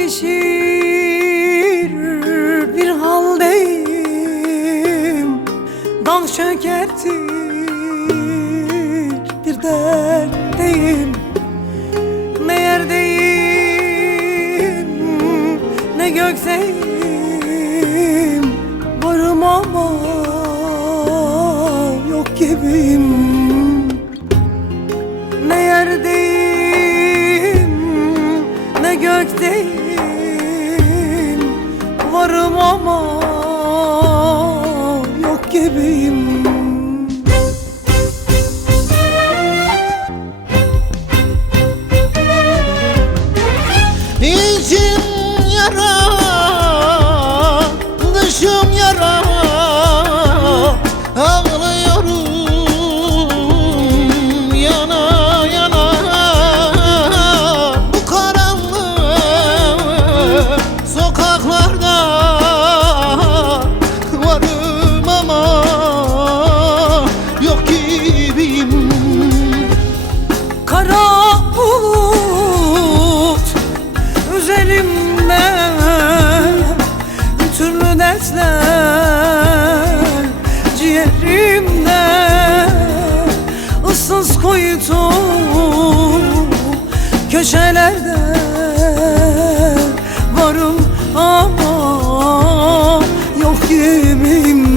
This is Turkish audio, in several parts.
geçir bir haldeyim. Dağ çökertir bir dertteyim. Ne yerdeyim ne gökteyim. Varım ama yok gibiyim. Ne yerdeyim ne gökteyim. Varım ama yok gibiyim. İçim yara, dışım yara, ağlıyorum yana yana. Bu karanlık sokaklarda varım ama yok gibiyim. Kara bulut üzerimde, türlü dertler ciğerimde. Issız kuytu köşelerde varım ama yok gibiyim.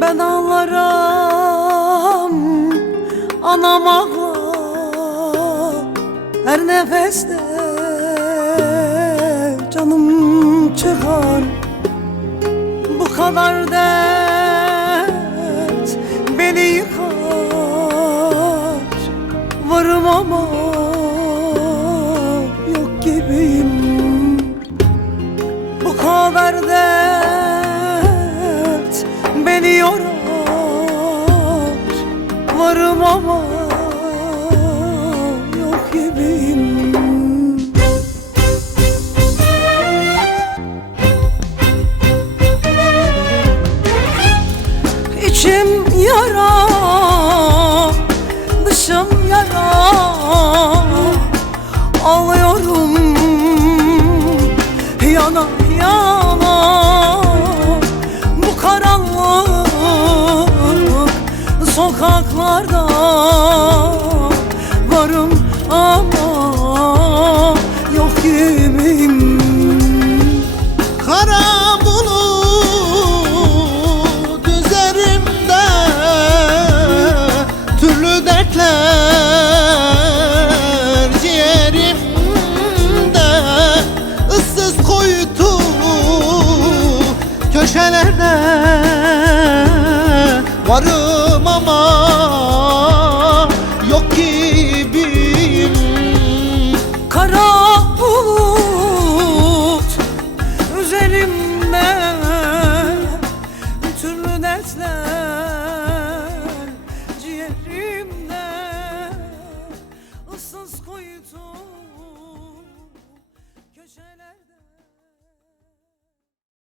Ben ağlarım, anam ağlar. Her nefeste canım çıkar. Bu kadar dert beni yıkar. Varım ama yok gibiyim. Bu kadar dert beni yorar. Varım ama yok gibiyim. İçim yara, dışım yara, ağlıyorum yana yana. Bu karanlık sokaklarda varım ama yok gibiyim. Kara bulut üzerimde, türlü dertler ciğerimde. Issız kuytu köşelerde varım ama yok gibiyim. Kara bulut üzerimde, türlü dertler ciğerimde. Issız kuytu